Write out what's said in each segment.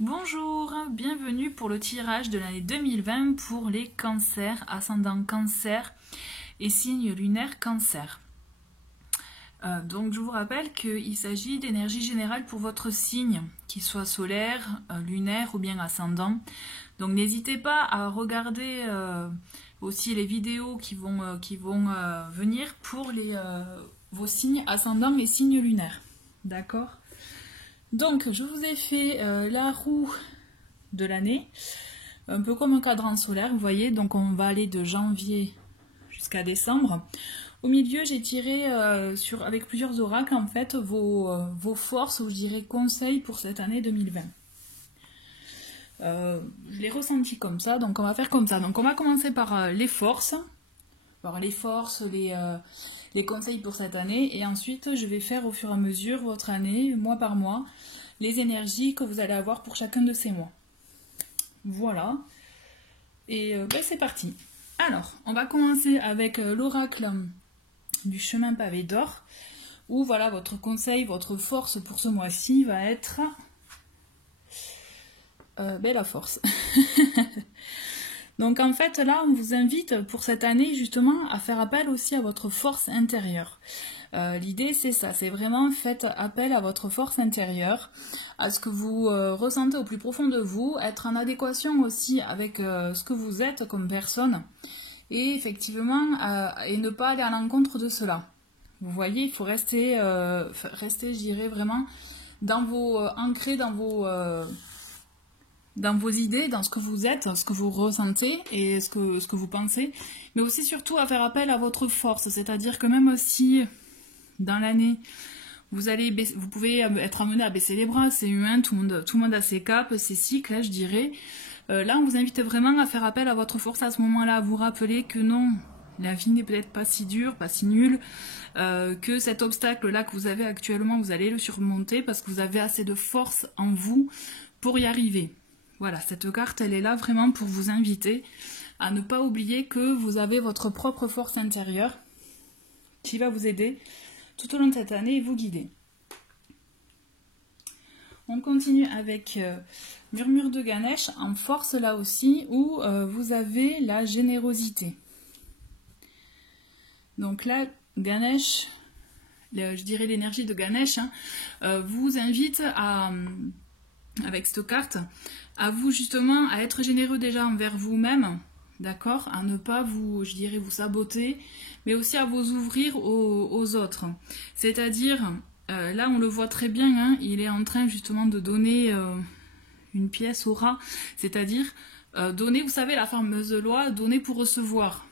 Bonjour, bienvenue pour le tirage de l'année 2020 pour les cancers, ascendant cancer et signe lunaire cancer. Donc je vous rappelle qu'il s'agit d'énergie générale pour votre signe, qu'il soit solaire, lunaire ou bien ascendant. Donc n'hésitez pas à regarder aussi les vidéos qui vont venir pour vos signes ascendants et signes lunaires. D'accord ? Donc, je vous ai fait la roue de l'année, un peu comme un cadran solaire, vous voyez. Donc, on va aller de janvier jusqu'à décembre. Au milieu, j'ai tiré avec plusieurs oracles, en fait, vos forces, ou je dirais conseils pour cette année 2020. Je l'ai ressenti comme ça, donc on va faire comme ça. Donc, on va commencer par les forces. Les conseils pour cette année, et ensuite je vais faire au fur et à mesure votre année, mois par mois, les énergies que vous allez avoir pour chacun de ces mois. Voilà, et c'est parti. Alors, on va commencer avec l'oracle du chemin pavé d'or, où voilà, votre conseil, votre force pour ce mois-ci va être la force. Donc en fait là on vous invite pour cette année justement à faire appel aussi à votre force intérieure. L'idée c'est ça, c'est vraiment faites appel à votre force intérieure, à ce que vous ressentez au plus profond de vous, être en adéquation aussi avec ce que vous êtes comme personne, et effectivement et ne pas aller à l'encontre de cela. Vous voyez, il faut rester je dirais vraiment ancré dans vos idées, dans ce que vous êtes, ce que vous ressentez et ce que vous pensez, mais aussi surtout à faire appel à votre force, c'est-à-dire que même si dans l'année vous pouvez être amené à baisser les bras, c'est humain, tout le monde a ses capes, ses cycles, là, je dirais. Là, on vous invite vraiment à faire appel à votre force à ce moment-là, à vous rappeler que non, la vie n'est peut-être pas si dure, pas si nulle, que cet obstacle-là que vous avez actuellement, vous allez le surmonter parce que vous avez assez de force en vous pour y arriver. Voilà, cette carte, elle est là vraiment pour vous inviter à ne pas oublier que vous avez votre propre force intérieure qui va vous aider tout au long de cette année et vous guider. On continue avec Murmure de Ganesh en force là aussi, où vous avez la générosité. Donc là, Ganesh, je dirais l'énergie de Ganesh, vous invite avec cette carte, à vous justement à être généreux déjà envers vous-même, d'accord, à ne pas vous saboter, mais aussi à vous ouvrir aux autres. C'est-à-dire, là on le voit très bien, il est en train justement de donner une pièce au rat, c'est-à-dire donner, vous savez la fameuse loi, donner pour recevoir.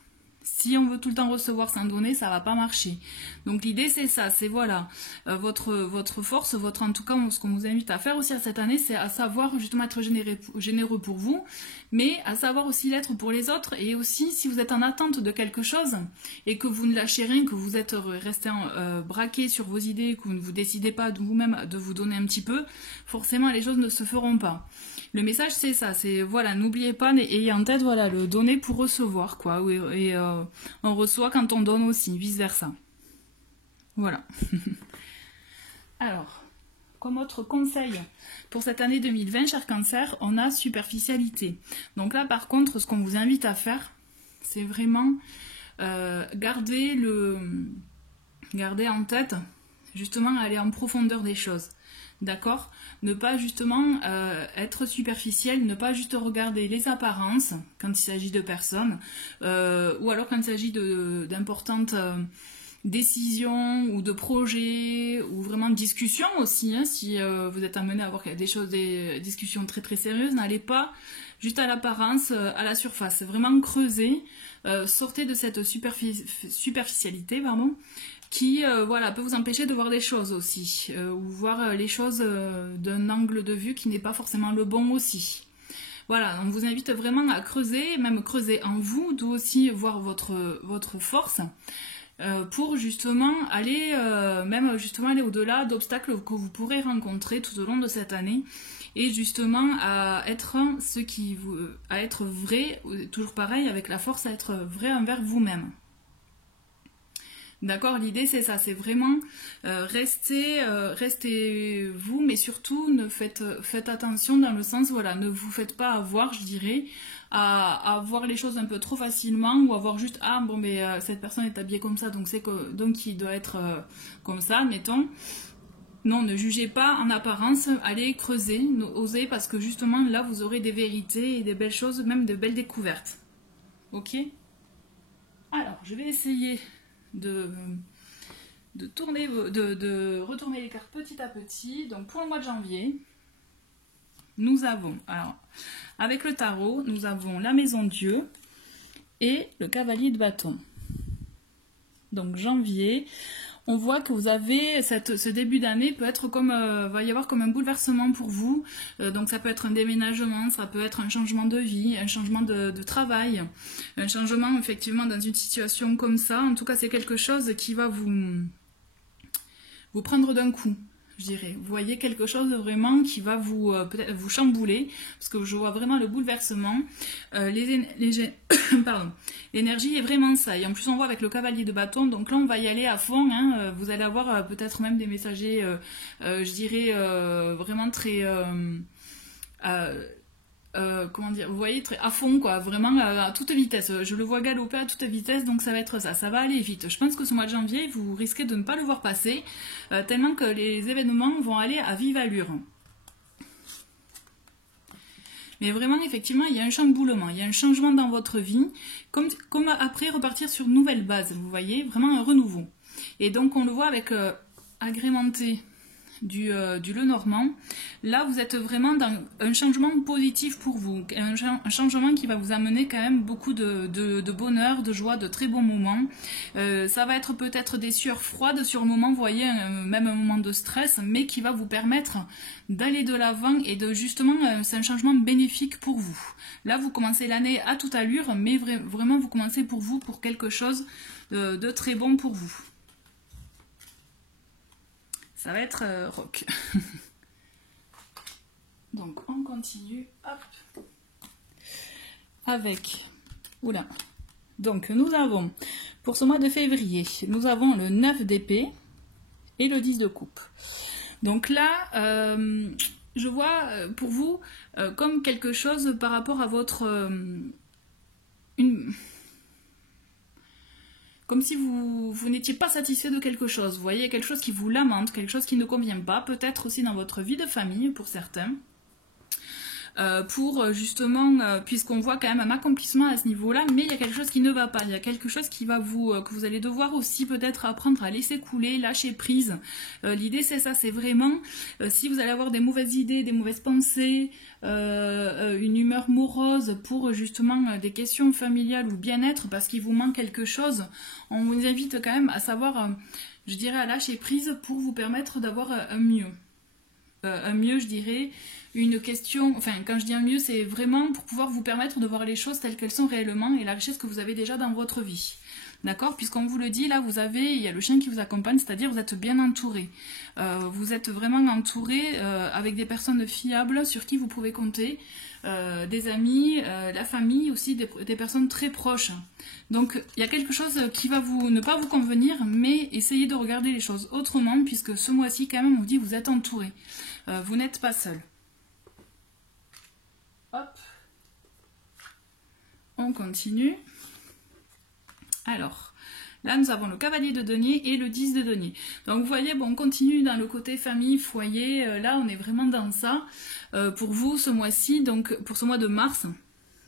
Si on veut tout le temps recevoir sans donner, ça va pas marcher. Donc l'idée c'est ça, c'est voilà, votre force, en tout cas ce qu'on vous invite à faire aussi à cette année, c'est à savoir justement être généreux pour vous, mais à savoir aussi l'être pour les autres, et aussi si vous êtes en attente de quelque chose et que vous ne lâchez rien, que vous êtes resté braqué sur vos idées, que vous ne vous décidez pas de vous-même de vous donner un petit peu, forcément les choses ne se feront pas. Le message c'est ça, c'est voilà, n'oubliez pas, ayez en tête voilà, le donner pour recevoir quoi, et on reçoit quand on donne aussi, vice versa. Voilà. Alors, comme autre conseil pour cette année 2020, cher Cancer, on a superficialité. Donc là par contre, ce qu'on vous invite à faire, c'est vraiment garder en tête, justement aller en profondeur des choses. D'accord ? Ne pas justement être superficiel, ne pas juste regarder les apparences quand il s'agit de personnes, ou alors quand il s'agit d'importantes décisions ou de projets, ou vraiment de discussions aussi, si vous êtes amené à avoir des discussions très très sérieuses, n'allez pas juste à l'apparence, à la surface, vraiment creuser, sortez de cette superficialité, pardon, qui voilà, peut vous empêcher de voir des choses aussi, ou voir les choses d'un angle de vue qui n'est pas forcément le bon aussi. Voilà, on vous invite vraiment à creuser, même creuser en vous, d'où aussi voir votre force, pour justement aller aller au-delà d'obstacles que vous pourrez rencontrer tout au long de cette année, et justement à être vrai, toujours pareil avec la force, à être vrai envers vous-même. D'accord, l'idée c'est ça, c'est vraiment restez vous, mais surtout faites attention dans le sens, voilà, ne vous faites pas avoir, je dirais, à voir les choses un peu trop facilement ou à voir juste, ah bon, mais cette personne est habillée comme ça, donc il doit être comme ça, mettons. Non, ne jugez pas en apparence, allez creuser, osez, parce que justement là vous aurez des vérités et des belles choses, même de belles découvertes. Ok? Alors, je vais essayer de retourner les cartes petit à petit. Donc pour le mois de janvier, nous avons, alors avec le tarot, nous avons la maison Dieu et le cavalier de bâton. Donc janvier, on voit que vous avez ce début d'année peut être comme va y avoir comme un bouleversement pour vous. Donc ça peut être un déménagement, ça peut être un changement de vie, un changement de travail, un changement effectivement dans une situation comme ça. En tout cas, c'est quelque chose qui va vous prendre d'un coup, je dirais. Vous voyez quelque chose vraiment qui va peut-être vous chambouler, parce que je vois vraiment le bouleversement. Pardon. L'énergie est vraiment ça. Et en plus, on voit avec le cavalier de bâton, donc là, on va y aller à fond. Hein. Vous allez avoir peut-être même des messagers, je dirais, vraiment très... comment dire, vous voyez, très à fond, quoi, vraiment à toute vitesse. Je le vois galoper à toute vitesse, donc ça va être ça, ça va aller vite. Je pense que ce mois de janvier, vous risquez de ne pas le voir passer, tellement que les événements vont aller à vive allure. Mais vraiment, effectivement, il y a un chamboulement, il y a un changement dans votre vie, comme après repartir sur une nouvelle base, vous voyez, vraiment un renouveau. Et donc, on le voit avec agrémenté du Lenormand. Là, vous êtes vraiment dans un changement positif pour vous, un changement qui va vous amener quand même beaucoup de bonheur, de joie, de très bons moments. Ça va être peut-être des sueurs froides sur le moment, vous voyez, même un moment de stress, mais qui va vous permettre d'aller de l'avant et de justement, c'est un changement bénéfique pour vous. Là, vous commencez l'année à toute allure, mais vraiment, vous commencez pour vous, pour quelque chose de très bon pour vous. Ça va être rock. Donc on continue, hop, avec, oula, donc nous avons, pour ce mois de février, nous avons le 9 d'épée et le 10 de coupe. Donc là, je vois pour vous comme quelque chose par rapport à votre... comme si vous n'étiez pas satisfait de quelque chose. Vous voyez, quelque chose qui vous lamente, quelque chose qui ne convient pas, peut-être aussi dans votre vie de famille pour certains. Pour justement, puisqu'on voit quand même un accomplissement à ce niveau-là, mais il y a quelque chose qui ne va pas. Il y a quelque chose qui va que vous allez devoir aussi peut-être apprendre à laisser couler, lâcher prise. L'idée c'est ça, c'est vraiment, si vous allez avoir des mauvaises idées, des mauvaises pensées, une humeur morose pour justement des questions familiales ou bien-être, parce qu'il vous manque quelque chose, on vous invite quand même à savoir, je dirais, à lâcher prise pour vous permettre d'avoir un mieux. Un mieux, je dirais, une question, enfin quand je dis un mieux, c'est vraiment pour pouvoir vous permettre de voir les choses telles qu'elles sont réellement et la richesse que vous avez déjà dans votre vie. D'accord? Puisqu'on vous le dit, là il y a le chien qui vous accompagne, c'est-à-dire vous êtes bien entouré. Vous êtes vraiment entouré avec des personnes fiables sur qui vous pouvez compter, des amis, la famille aussi, des personnes très proches. Donc il y a quelque chose qui va ne pas vous convenir, mais essayez de regarder les choses autrement, puisque ce mois-ci quand même on vous dit vous êtes entouré. Vous n'êtes pas seul. Hop. On continue. Alors, là nous avons le cavalier de denier et le 10 de denier. Donc vous voyez, bon, on continue dans le côté famille, foyer. Là on est vraiment dans ça. Pour vous ce mois-ci, donc pour ce mois de mars.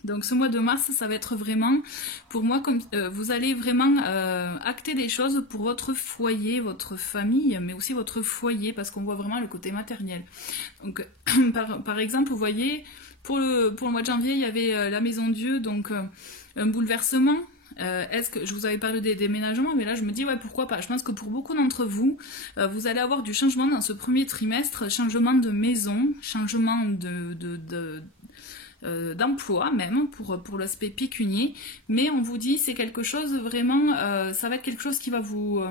Donc ce mois de mars, ça va être vraiment, pour moi, comme vous allez vraiment acter des choses pour votre foyer, votre famille, mais aussi votre foyer, parce qu'on voit vraiment le côté matériel. Donc par exemple, vous voyez, pour le mois de janvier, il y avait la maison Dieu, donc un bouleversement. Est-ce que je vous avais parlé des déménagements, mais là je me dis ouais, pourquoi pas. Je pense que pour beaucoup d'entre vous, vous allez avoir du changement dans ce premier trimestre, changement de maison, changement d'emploi même pour l'aspect pécunier, mais on vous dit c'est quelque chose vraiment, ça va être quelque chose qui va vous,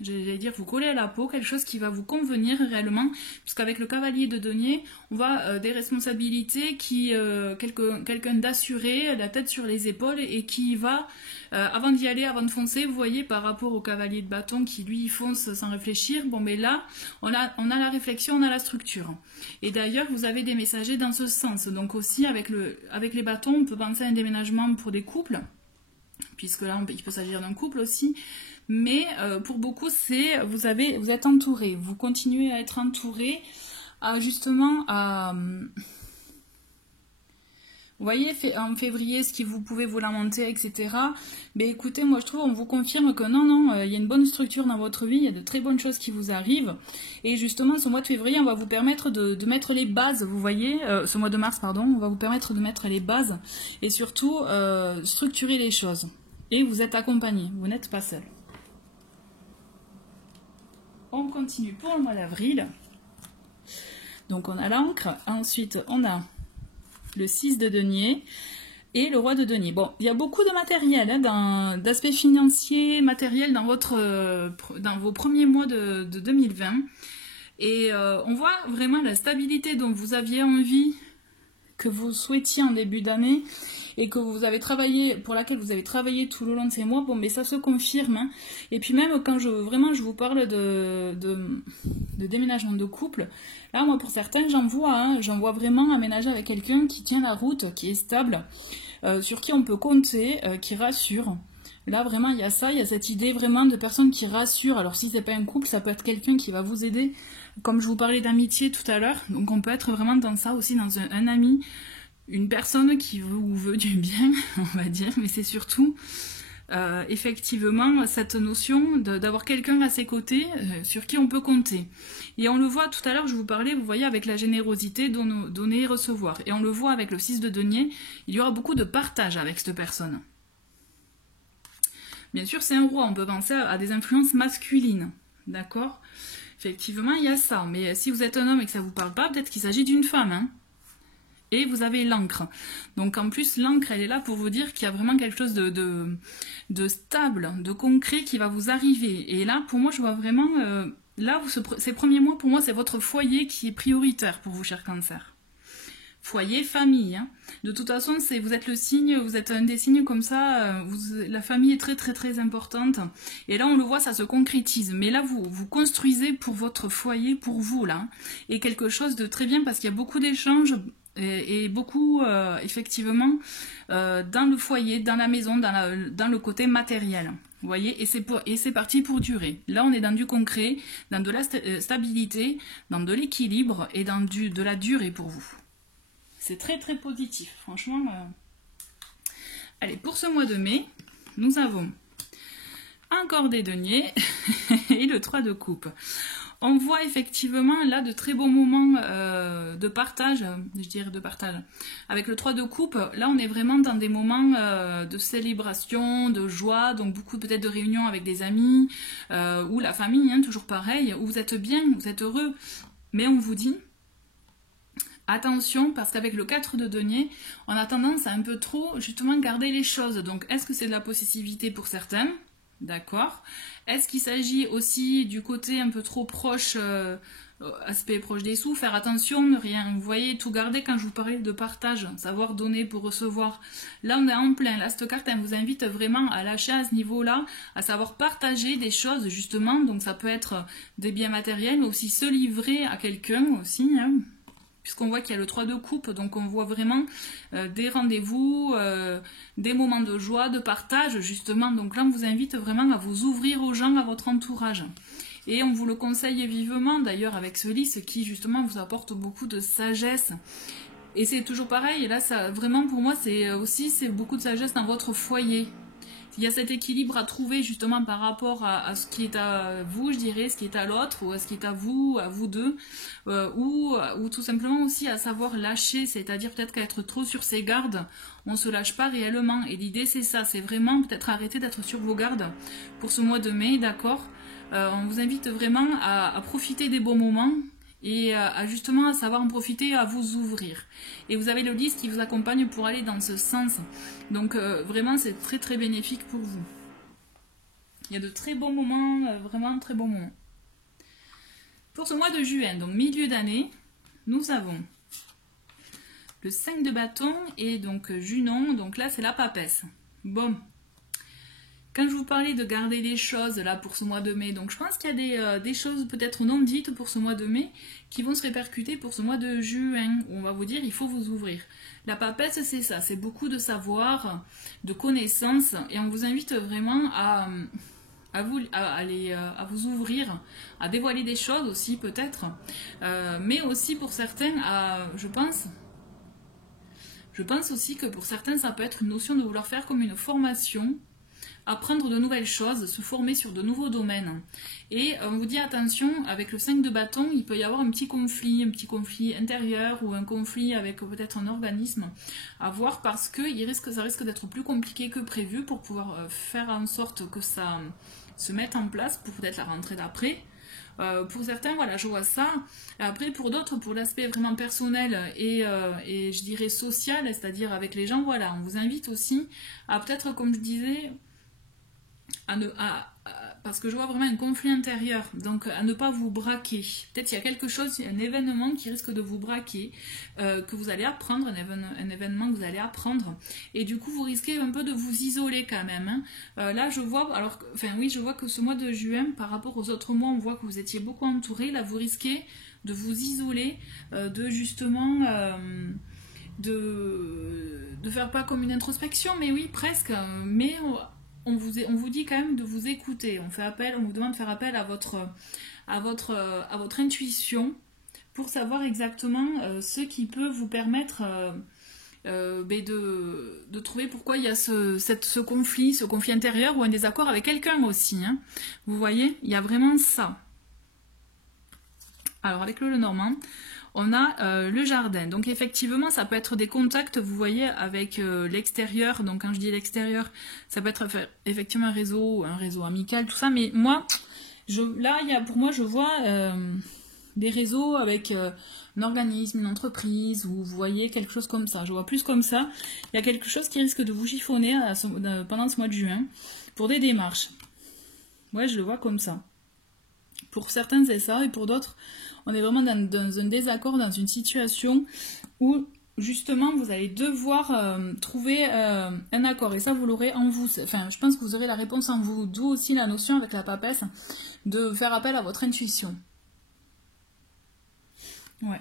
j'allais dire vous coller à la peau, quelque chose qui va vous convenir réellement, puisqu'avec le cavalier de denier, on voit des responsabilités quelqu'un d'assuré, la tête sur les épaules et qui va, avant d'y aller, avant de foncer, vous voyez par rapport au cavalier de bâton qui lui fonce sans réfléchir, bon mais là on a la réflexion, on a la structure. Et d'ailleurs vous avez des messagers dans ce sens, donc aussi avec les bâtons on peut penser à un déménagement pour des couples, puisque là il peut s'agir d'un couple aussi, mais pour beaucoup c'est vous êtes entouré, vous continuez à être entouré, justement à... Vous voyez, en février, ce qui vous pouvez vous lamenter, etc. Mais écoutez, moi je trouve, on vous confirme que non, il y a une bonne structure dans votre vie, il y a de très bonnes choses qui vous arrivent. Et justement, ce mois de février, on va vous permettre de mettre les bases, vous voyez, ce mois de mars, pardon, on va vous permettre de mettre les bases et surtout structurer les choses. Et vous êtes accompagné, vous n'êtes pas seul. On continue pour le mois d'avril. Donc on a l'encre, ensuite on a le 6 de denier et le roi de denier. Bon, il y a beaucoup de matériel, hein, d'aspect financier, matériel dans vos premiers mois de 2020. Et on voit vraiment la stabilité dont vous aviez envie, que vous souhaitiez en début d'année et que pour laquelle vous avez travaillé tout le long de ces mois. Bon, mais ça se confirme. Hein. Et puis même quand je vous parle de déménagement de couple, là, moi, pour certains, j'en vois vraiment aménager avec quelqu'un qui tient la route, qui est stable, sur qui on peut compter, qui rassure. Là, vraiment, il y a cette idée vraiment de personnes qui rassurent. Alors, si c'est pas un couple, ça peut être quelqu'un qui va vous aider. Comme je vous parlais d'amitié tout à l'heure, donc on peut être vraiment dans ça aussi, dans un ami, une personne qui vous veut du bien, on va dire, mais c'est surtout effectivement cette notion d'avoir quelqu'un à ses côtés sur qui on peut compter. Et on le voit tout à l'heure, je vous parlais, vous voyez, avec la générosité, donner et recevoir. Et on le voit avec le 6 de denier, il y aura beaucoup de partage avec cette personne. Bien sûr, c'est un roi, on peut penser à des influences masculines, d'accord? Effectivement, il y a ça, mais si vous êtes un homme et que ça ne vous parle pas, peut-être qu'il s'agit d'une femme, hein. Et vous avez l'encre. Donc en plus, l'encre, elle est là pour vous dire qu'il y a vraiment quelque chose de stable, de concret qui va vous arriver. Et là, pour moi, je vois vraiment... ces premiers mois, pour moi, c'est votre foyer qui est prioritaire pour vous, cher Cancer. Foyer, famille. Hein. De toute façon, vous êtes le signe, vous êtes un des signes comme ça, la famille est très très très importante. Et là, on le voit, ça se concrétise. Mais là, vous construisez pour votre foyer, pour vous, là. Et quelque chose de très bien parce qu'il y a beaucoup d'échanges et beaucoup, effectivement, dans le foyer, dans la maison, dans le côté matériel. Vous voyez, et c'est parti pour durer. Là, on est dans du concret, dans de la stabilité, dans de l'équilibre et dans de la durée pour vous. C'est très très positif, franchement. Allez, pour ce mois de mai, nous avons encore des deniers et le 3 de coupe. On voit effectivement là de très beaux moments de partage, je dirais de partage. Avec le 3 de coupe, là on est vraiment dans des moments de célébration, de joie, donc beaucoup peut-être de réunions avec des amis, ou la famille, hein, toujours pareil, où vous êtes bien, vous êtes heureux. Mais on vous dit... Attention, parce qu'avec le 4 de denier, on a tendance à un peu trop, justement, garder les choses. Donc, est-ce que c'est de la possessivité pour certains? D'accord. Est-ce qu'il s'agit aussi du côté un peu trop proche, aspect proche des sous? Faire attention, ne rien, vous voyez, tout garder quand je vous parlais de partage, savoir donner pour recevoir. Là, on est en plein. Là, cette carte, elle vous invite vraiment à lâcher à ce niveau-là, à savoir partager des choses, justement. Donc, ça peut être des biens matériels, mais aussi se livrer à quelqu'un aussi, hein. Puisqu'on voit qu'il y a le 3 de coupe, donc on voit vraiment des rendez-vous, des moments de joie, de partage, justement. Donc là, on vous invite vraiment à vous ouvrir aux gens, à votre entourage. Et on vous le conseille vivement, d'ailleurs, avec ce lys qui, justement, vous apporte beaucoup de sagesse. Et c'est toujours pareil, et là, ça, vraiment, pour moi, c'est beaucoup de sagesse dans votre foyer. Il y a cet équilibre à trouver justement par rapport à ce qui est à vous, je dirais, ce qui est à l'autre, ou à ce qui est à vous deux, ou tout simplement aussi à savoir lâcher, c'est-à-dire peut-être qu'à être trop sur ses gardes, on ne se lâche pas réellement. Et l'idée c'est ça, c'est vraiment peut-être arrêter d'être sur vos gardes pour ce mois de mai, d'accord. On vous invite vraiment à profiter des bons moments et justement à savoir en profiter, à vous ouvrir. Et vous avez le 10 qui vous accompagne pour aller dans ce sens. Donc vraiment c'est très très bénéfique pour vous. Il y a de très bons moments, vraiment très bons moments. Pour ce mois de juin, donc milieu d'année, nous avons le 5 de bâton et donc Junon, donc là c'est la papesse. Bon. Quand je vous parlais de garder les choses là pour ce mois de mai, donc je pense qu'il y a des choses peut-être non dites pour ce mois de mai qui vont se répercuter pour ce mois de juin, où on va vous dire il faut vous ouvrir. La papesse c'est ça, c'est beaucoup de savoir, de connaissances, et on vous invite vraiment à vous ouvrir, à dévoiler des choses aussi peut-être, mais aussi pour certains, je pense aussi que pour certains ça peut être une notion de vouloir faire comme une formation, apprendre de nouvelles choses, se former sur de nouveaux domaines. Et on vous dit attention, avec le 5 de bâton, il peut y avoir un petit conflit intérieur ou un conflit avec peut-être un organisme à voir, parce que ça risque d'être plus compliqué que prévu pour pouvoir faire en sorte que ça se mette en place pour peut-être la rentrée d'après. Pour certains, voilà, je vois ça. Après, pour d'autres, pour l'aspect vraiment personnel et je dirais social, c'est-à-dire avec les gens, voilà, on vous invite aussi à peut-être, comme je disais, parce que je vois vraiment un conflit intérieur, donc à ne pas vous braquer. Peut-être il y a quelque chose, un événement qui risque de vous braquer, que vous allez apprendre, un événement que vous allez apprendre, et du coup vous risquez un peu de vous isoler quand même. Hein. Là je vois, je vois que ce mois de juin, par rapport aux autres mois, on voit que vous étiez beaucoup entouré. Là vous risquez de vous isoler, de justement... de faire pas comme une introspection, mais oui presque, mais on vous dit quand même de vous écouter. On vous demande de faire appel à votre intuition pour savoir exactement ce qui peut vous permettre de trouver pourquoi il y a ce conflit intérieur ou un désaccord avec quelqu'un aussi. Hein. Vous voyez, il y a vraiment ça. Alors avec le Lenormand, on a le jardin. Donc effectivement, ça peut être des contacts, vous voyez, avec l'extérieur. Donc quand je dis l'extérieur, ça peut être effectivement un réseau amical, tout ça. Mais moi, pour moi, je vois des réseaux avec un organisme, une entreprise, ou vous voyez quelque chose comme ça. Je vois plus comme ça. Il y a quelque chose qui risque de vous chiffonner pendant ce mois de juin pour des démarches. Ouais, je le vois comme ça. Pour certains, c'est ça, et pour d'autres, on est vraiment dans un désaccord, dans une situation où, justement, vous allez devoir trouver un accord. Et ça, vous l'aurez en vous. Enfin, je pense que vous aurez la réponse en vous. D'où aussi la notion, avec la papesse, de faire appel à votre intuition. Ouais.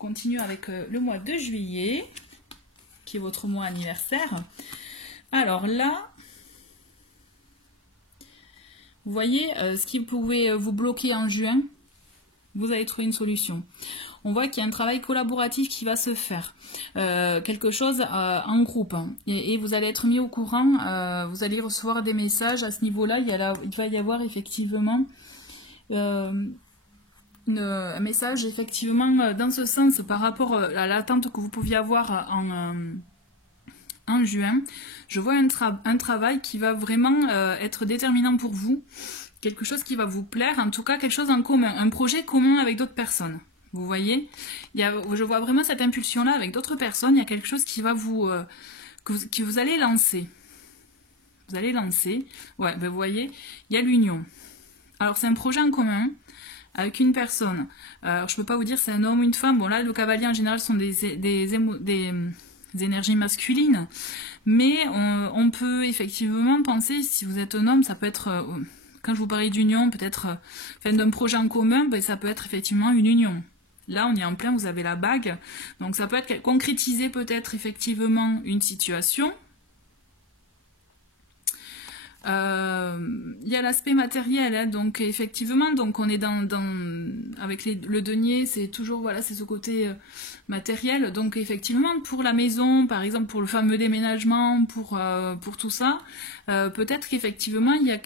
On continue avec le mois de juillet, qui est votre mois anniversaire. Alors là... Vous voyez, ce qui pouvait vous bloquer en juin, vous allez trouver une solution. On voit qu'il y a un travail collaboratif qui va se faire, quelque chose en groupe, et vous allez être mis au courant, vous allez recevoir des messages à ce niveau-là. Il va y avoir effectivement un message effectivement dans ce sens par rapport à l'attente que vous pouviez avoir en juin. Je vois un travail qui va vraiment être déterminant pour vous, quelque chose qui va vous plaire, en tout cas quelque chose en commun, un projet commun avec d'autres personnes. Vous voyez, je vois vraiment cette impulsion-là avec d'autres personnes. Il y a quelque chose qui va que vous allez lancer. Vous allez lancer. Ouais, ben vous voyez, il y a l'union. Alors c'est un projet en commun avec une personne. Alors, je peux pas vous dire c'est un homme ou une femme. Bon là, le cavalier en général sont des énergies masculines, mais on peut effectivement penser, si vous êtes un homme, ça peut être, quand je vous parlais d'union, peut-être d'un projet en commun, ben, ça peut être effectivement une union. Là, on est en plein, vous avez la bague, donc ça peut être concrétiser peut-être effectivement une situation. Il y a l'aspect matériel, hein, donc effectivement, donc on est avec le denier, c'est toujours, voilà, c'est ce côté matériel. Donc effectivement, pour la maison, par exemple, pour le fameux déménagement, pour tout ça, peut-être qu'effectivement il y a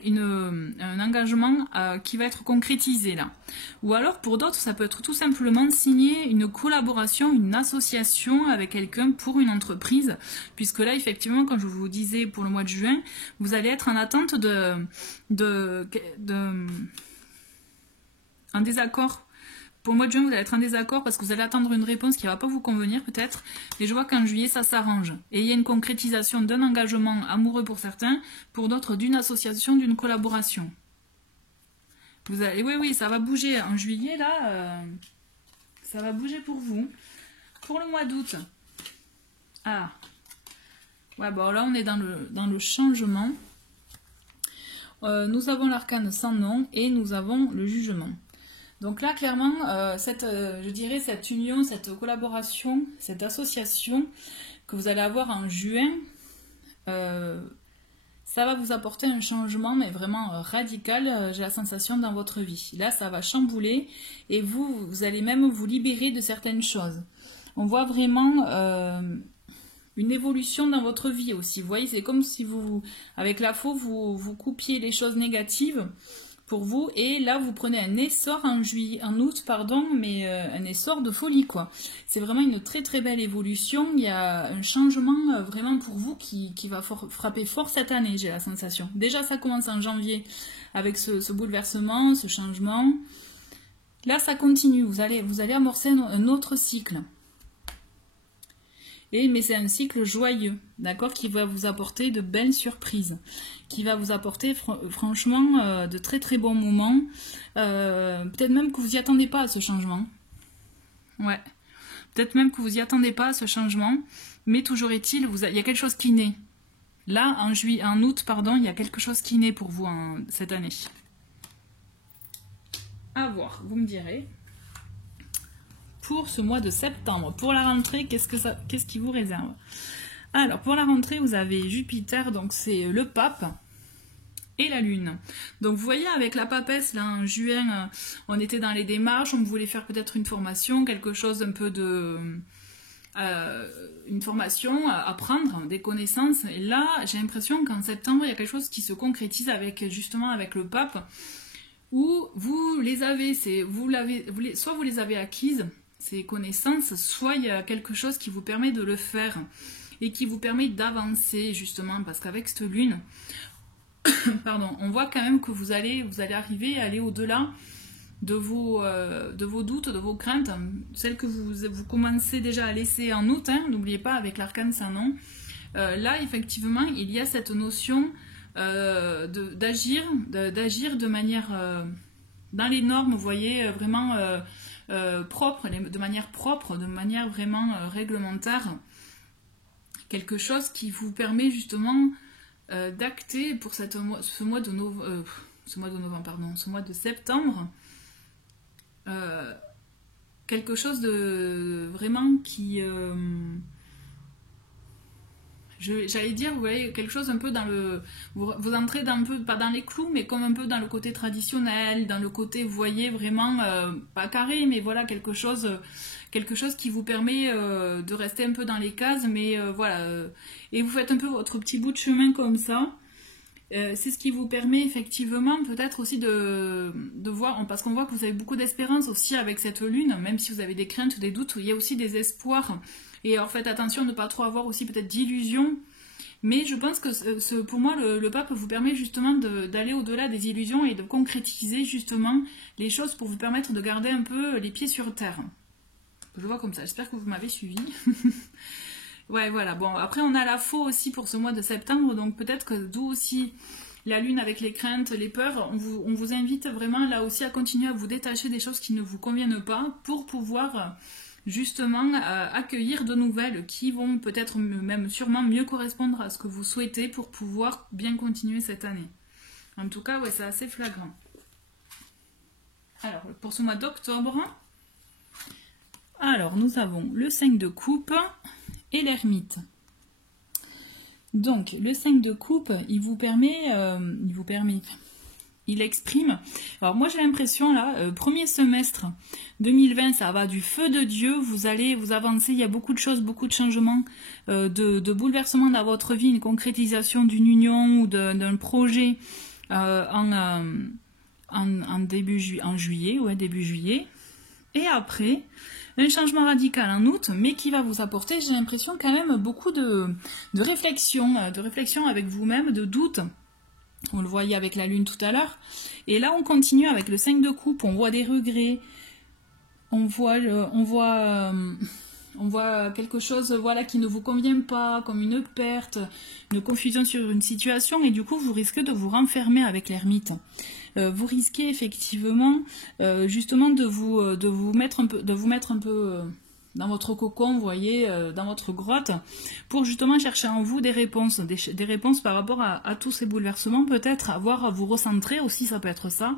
un engagement qui va être concrétisé là. Ou alors pour d'autres, ça peut être tout simplement signer une collaboration, une association avec quelqu'un pour une entreprise, puisque là effectivement, comme je vous disais pour le mois de juin, vous allez être en attente en désaccord. Pour le mois de juin, vous allez être en désaccord parce que vous allez attendre une réponse qui ne va pas vous convenir peut-être. Mais je vois qu'en juillet, ça s'arrange. Et il y a une concrétisation d'un engagement amoureux pour certains, pour d'autres d'une association, d'une collaboration. Vous allez, oui, ça va bouger. En juillet, là, ça va bouger pour vous. Pour le mois d'août. Ah. Ouais, bon là, on est dans le changement. Nous avons l'arcane sans nom et nous avons le jugement. Donc là, clairement, je dirais cette union, cette collaboration, cette association que vous allez avoir en juin, ça va vous apporter un changement, mais vraiment radical, j'ai la sensation, dans votre vie. Là, ça va chambouler et vous allez même vous libérer de certaines choses. On voit vraiment une évolution dans votre vie aussi. Vous voyez, c'est comme si vous, avec la faux, vous coupiez les choses négatives pour vous, et là vous prenez un essor en août, mais un essor de folie, quoi. C'est vraiment une très très belle évolution. Il y a un changement vraiment pour vous qui va frapper fort cette année, j'ai la sensation. Déjà ça commence en janvier avec ce bouleversement, ce changement. Là ça continue, vous allez amorcer un autre cycle. Mais c'est un cycle joyeux, d'accord, qui va vous apporter de belles surprises, qui va vous apporter franchement de très très bons moments. Peut-être même que vous n'y attendez pas à ce changement. Ouais, peut-être même que vous n'y attendez pas à ce changement, mais toujours est-il, il y a quelque chose qui naît. Là, en août, il y a quelque chose qui naît pour vous cette année. À voir, vous me direz. Pour ce mois de septembre, pour la rentrée, qu'est-ce qui vous réserve? Alors, pour la rentrée, vous avez Jupiter, donc c'est le pape, et la lune. Donc, vous voyez, avec la papesse, là, en juin, on était dans les démarches, on voulait faire peut-être une formation, quelque chose un peu de... une formation, apprendre des connaissances. Et là, j'ai l'impression qu'en septembre, il y a quelque chose qui se concrétise justement avec le pape, où vous les avez, soit vous les avez acquises, ces connaissances, soit il y a quelque chose qui vous permet de le faire et qui vous permet d'avancer justement, parce qu'avec cette lune, pardon, on voit quand même que vous allez arriver à aller au-delà de vos doutes, de vos craintes, celles que vous commencez déjà à laisser en août, hein, n'oubliez pas, avec l'arcane sans nom. Là, effectivement, il y a cette notion d'agir de manière dans les normes, vous voyez, vraiment propre, de manière vraiment réglementaire, quelque chose qui vous permet justement d'acter pour ce mois de septembre, quelque chose de vraiment qui j'allais dire, vous voyez, quelque chose un peu dans le... Vous entrez un peu, pas dans les clous, mais comme un peu dans le côté traditionnel, dans le côté, vous voyez, vraiment, pas carré, mais voilà, quelque chose qui vous permet de rester un peu dans les cases, mais voilà. Et vous faites un peu votre petit bout de chemin comme ça. C'est ce qui vous permet effectivement peut-être aussi de voir, parce qu'on voit que vous avez beaucoup d'espérance aussi avec cette lune, même si vous avez des craintes, des doutes, il y a aussi des espoirs. Et alors faites attention de ne pas trop avoir aussi peut-être d'illusions. Mais je pense que pour moi, le pape vous permet justement d'aller au-delà des illusions et de concrétiser justement les choses pour vous permettre de garder un peu les pieds sur terre. Je vois comme ça, j'espère que vous m'avez suivi. Ouais, voilà. Bon, après, on a la faux aussi pour ce mois de septembre, donc peut-être que d'où aussi la lune avec les craintes, les peurs, on vous invite vraiment là aussi à continuer à vous détacher des choses qui ne vous conviennent pas pour pouvoir justement accueillir de nouvelles qui vont peut-être même sûrement mieux correspondre à ce que vous souhaitez pour pouvoir bien continuer cette année. En tout cas, ouais, c'est assez flagrant. Alors, pour ce mois d'octobre, alors nous avons le 5 de coupe et l'ermite. Donc, le 5 de coupe, il exprime. Alors moi j'ai l'impression là, premier semestre 2020, ça va du feu de Dieu, vous allez vous avancer, il y a beaucoup de choses, beaucoup de changements, de bouleversements dans votre vie, une concrétisation d'une union ou d'un projet en juillet, ouais, début juillet. Et après, un changement radical en août, mais qui va vous apporter, j'ai l'impression, quand même beaucoup de réflexion avec vous-même, de doute. On le voyait avec la lune tout à l'heure. Et là, on continue avec le 5 de coupe. On voit des regrets. On voit quelque chose, voilà, qui ne vous convient pas, comme une perte, une confusion sur une situation. Et du coup, vous risquez de vous renfermer avec l'ermite. Vous risquez effectivement, justement, de vous mettre un peu dans votre cocon, vous voyez, dans votre grotte, pour justement chercher en vous des réponses, des réponses par rapport à tous ces bouleversements, peut-être, avoir à vous recentrer aussi, ça peut être ça,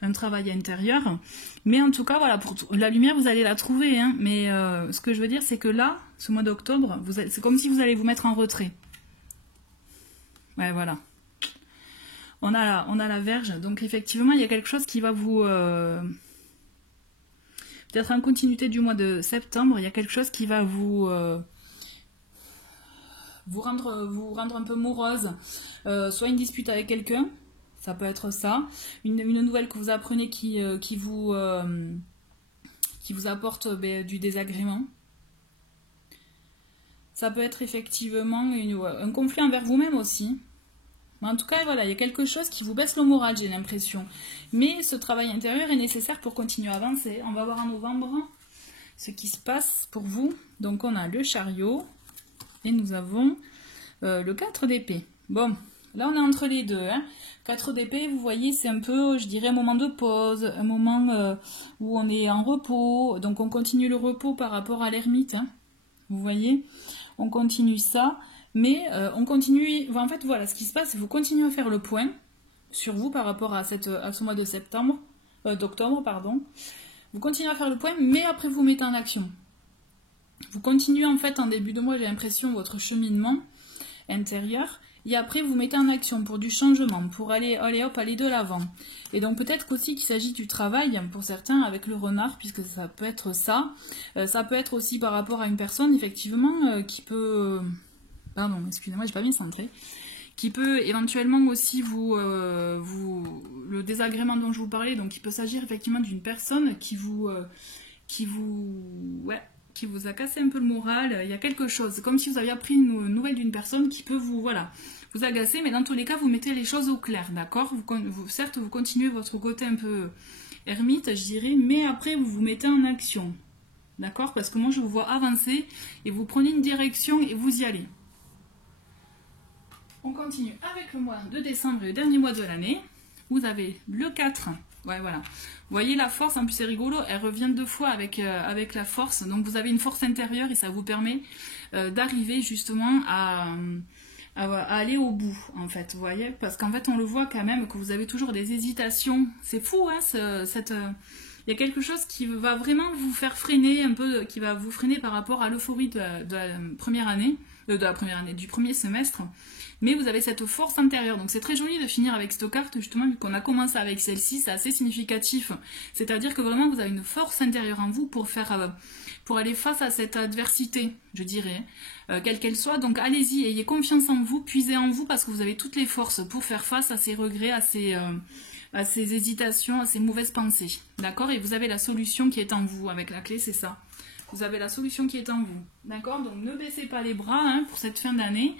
un travail intérieur. Mais en tout cas, voilà, pour la lumière, vous allez la trouver, hein, mais ce que je veux dire, c'est que là, ce mois d'octobre, c'est comme si vous allez vous mettre en retrait. Ouais, voilà. On a la Vierge, donc effectivement, il y a quelque chose qui va vous... peut-être en continuité du mois de septembre, il y a quelque chose qui va vous rendre un peu morose. Soit une dispute avec quelqu'un, ça peut être ça. Une nouvelle que vous apprenez qui vous apporte du désagrément. Ça peut être effectivement un conflit envers vous-même aussi. Mais en tout cas, voilà, il y a quelque chose qui vous baisse le moral, j'ai l'impression. Mais ce travail intérieur est nécessaire pour continuer à avancer. On va voir en novembre ce qui se passe pour vous. Donc, on a le chariot et nous avons le 4 d'épée. Bon, là, on est entre les deux. 4 d'épée, vous voyez, c'est un peu, je dirais, un moment de pause, un moment où on est en repos. Donc, on continue le repos par rapport à l'ermite. Vous voyez, on continue ça. Mais on continue, en fait voilà, ce qui se passe, c'est que vous continuez à faire le point sur vous par rapport à ce mois de d'octobre, pardon. Vous continuez à faire le point, mais après vous mettez en action. Vous continuez en fait en début de mois, j'ai l'impression, votre cheminement intérieur, et après vous mettez en action pour du changement, pour aller de l'avant. Et donc peut-être qu'aussi qu'il s'agit du travail, pour certains, avec le renard, puisque ça peut être ça. Ça peut être aussi par rapport à une personne, effectivement, qui peut... Pardon, excusez-moi, j'ai pas bien centré. Qui peut éventuellement aussi le désagrément dont je vous parlais, donc il peut s'agir effectivement d'une personne qui vous a cassé un peu le moral. Il y a quelque chose, comme si vous aviez appris une nouvelle d'une personne qui peut vous agacer, mais dans tous les cas, vous mettez les choses au clair, d'accord ? Certes, vous continuez votre côté un peu ermite, je dirais, mais après, vous vous mettez en action, d'accord ? Parce que moi, je vous vois avancer et vous prenez une direction et vous y allez. On continue avec le mois de décembre, le dernier mois de l'année. Vous avez le 4. Ouais, voilà. Vous voyez la force, en plus c'est rigolo, elle revient 2 fois avec la force. Donc vous avez une force intérieure et ça vous permet d'arriver justement à aller au bout, en fait. Vous voyez, parce qu'en fait on le voit quand même que vous avez toujours des hésitations. C'est fou, hein, il y a quelque chose qui va vraiment vous faire freiner un peu, qui va vous freiner par rapport à l'euphorie de la première année, du premier semestre. Mais vous avez cette force intérieure. Donc c'est très joli de finir avec cette carte, justement, vu qu'on a commencé avec celle-ci, c'est assez significatif. C'est-à-dire que vraiment vous avez une force intérieure en vous pour aller face à cette adversité, je dirais, quelle qu'elle soit. Donc allez-y, ayez confiance en vous, puisez en vous, parce que vous avez toutes les forces pour faire face à ces regrets, à ces hésitations, à ces mauvaises pensées. D'accord ? Et vous avez la solution qui est en vous. Avec la clé, c'est ça. Vous avez la solution qui est en vous. D'accord ? Donc ne baissez pas les bras pour cette fin d'année.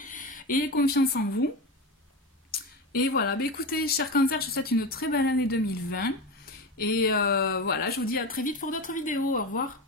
Ayez confiance en vous. Et voilà, écoutez, chers cancers, je vous souhaite une très belle année 2020. Et voilà, je vous dis à très vite pour d'autres vidéos. Au revoir.